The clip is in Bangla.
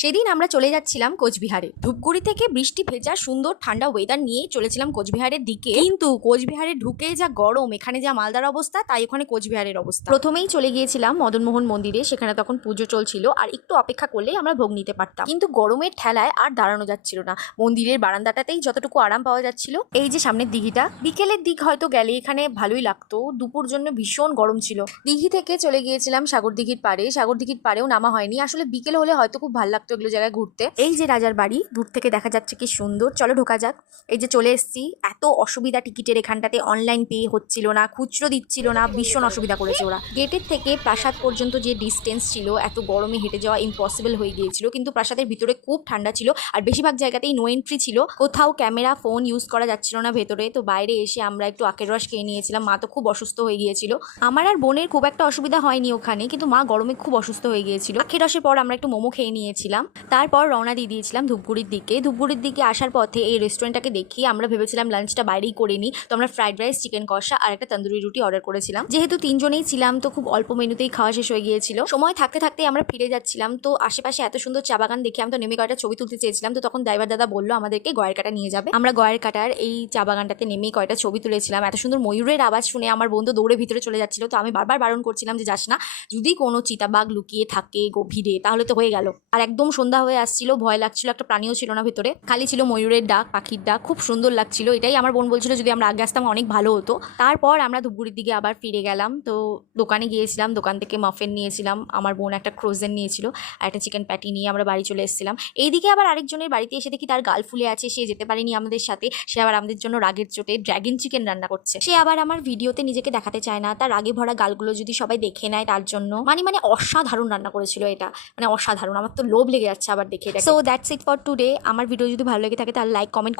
সেদিন আমরা চলে যাচ্ছিলাম কোচবিহারে। ধূপগুড়ি থেকে বৃষ্টি ভেজা সুন্দর ঠান্ডা ওয়েদার নিয়ে চলেছিলাম কোচবিহারের দিকে, কিন্তু কোচবিহারে ঢুকে যা গরম, এখানে যা মালদার অবস্থা, তাই ওখানে কোচবিহারের অবস্থা। প্রথমেই চলে গিয়েছিলাম মদনমোহন মন্দিরে, সেখানে তখন পুজো চলছিল আর একটু অপেক্ষা করলেই আমরা ভোগ নিতে পারতাম, কিন্তু গরমের ঠেলায় আর দাঁড়ানো যাচ্ছিল না। মন্দিরের বারান্দাটাতেই যতটুকু আরাম পাওয়া যাচ্ছিল। এই যে সামনের দিঘিটা, বিকেলের দিক হয়তো গেলে এখানে ভালোই লাগতো, দুপুর জন্য ভীষণ গরম ছিল। দিঘি থেকে চলে গিয়েছিলাম সাগর দিঘির পাড়ে। সাগর দিঘির পাড়েও নামা হয়নি, আসলে বিকেল হলে হয়তো খুব ভালো লাগতো এগুলো জায়গায় ঘুরতে। এই যে রাজার বাড়ি, দূর থেকে দেখা যাচ্ছে কি সুন্দর। চলো ঢোকা যাক। এই যে চলে এসেছি। এত অসুবিধা টিকিটের এখানটাতে, অনলাইন পে হচ্ছিল না, খুচরো দিচ্ছিল না, ভীষণ অসুবিধা করেছে ওরা। গেটের থেকে প্রাসাদ পর্যন্ত যে ডিস্টেন্স ছিল, এত গরমে হেঁটে যাওয়া ইম্পসিবল হয়ে গিয়েছিল, কিন্তু প্রাসাদের ভিতরে খুব ঠান্ডা ছিল আর বেশিরভাগ জায়গাতেই নো এন্ট্রি ছিল। কোথাও ক্যামেরা ফোন ইউজ করা যাচ্ছিল না ভেতরে। তো বাইরে এসে আমরা একটু আখের রস খেয়ে নিয়েছিলাম। মা তো খুব অসুস্থ হয়ে গিয়েছিল। আমার আর বোনের খুব একটা অসুবিধা হয়নি ওখানে, কিন্তু মা গরমে খুব অসুস্থ হয়ে গিয়েছিল। আখের রসের পর আমরা একটু মোমো খেয়ে নিয়েছিলাম। তারপর রওনা দিয়ে দিয়েছিলাম ধূপগুড়ির দিকে। ধূপগুড়ির দিকে আসার পথে এই রেস্টুরেন্টটাকে দেখি আমরা ভেবেছিলাম লাঞ্চটা বাইরেই করে নিই, তো আমরা ফ্রাইড রাইস, চিকেন কষা আর একটা তন্দুরি রুটি অর্ডার করেছিলাম। যেহেতু তিনজনেই ছিলাম, তো খুব অল্প মেনুতেই খাওয়া শেষ হয়ে গিয়েছিল। সময় থাকতে থাকতে আমরা ফিরে যাচ্ছিলাম, তো আশেপাশে এত সুন্দর চা বাগান দেখে আমি তো নেমে কয়েকটা ছবি তুলতে চেয়েছিলাম। তো তখন ড্রাইভার দাদা বললো আমাদেরকে গয়ের কাটা নিয়ে যাবে। আমরা গয়ের কাটার এই চা বাগানটাতে নেমেই কয়েকটা ছবি তুলেছিলাম। এত সুন্দর ময়ূরের আওয়াজ শুনে আমার বন্ধু দৌড়ে ভিতরে চলে যাচ্ছিল, তো আমি বারবার বারণ করছিলাম যে যাস না, যদি কোনো চিতাবাঘ লুকিয়ে থাকে গভীরে তাহলে তো হয়ে গেল। আর একদম সন্ধ্যা হয়ে আসছিল, ভয় লাগছিল, একটা প্রাণীও ছিল না ভেতরে, খালি ছিল ময়ূরের ডাক, পাখির ডাক, খুব সুন্দর লাগছিল। এটাই আমার বোন বলছিল যদি আমরা আগে আসতাম অনেক ভালো হতো। তারপর আমরা ধূপগুড়ির দিকে আবার ফিরে গেলাম। তো দোকানে গিয়েছিলাম, দোকান থেকে মাফিন নিয়েছিলাম, আমার বোন একটা ক্রোজেন নিয়েছিল আর একটা চিকেন প্যাটি নিয়ে আমরা বাড়ি চলে এসেছিলাম। এইদিকে আবার আরেকজনের বাড়িতে এসে দেখি তার গাল ফুলে আছে, সে যেতে পারেনি আমাদের সাথে। সে আবার আমাদের জন্য রাগের চোটে ড্র্যাগন চিকেন রান্না করছে। সে আবার আমার ভিডিওতে নিজেকে দেখাতে চায় না, তার রাগে ভরা গালগুলো যদি সবাই দেখে নেয় তার জন্য। মানে অসাধারণ রান্না করেছিল এটা, মানে অসাধারণ। আমার তো লোভ লেগে যাচ্ছে আবার দেখে এটা। So that's it for today. আমার ভিডিও যদি ভালো লেগে থাকে তাহলে লাইক, কমেন্ট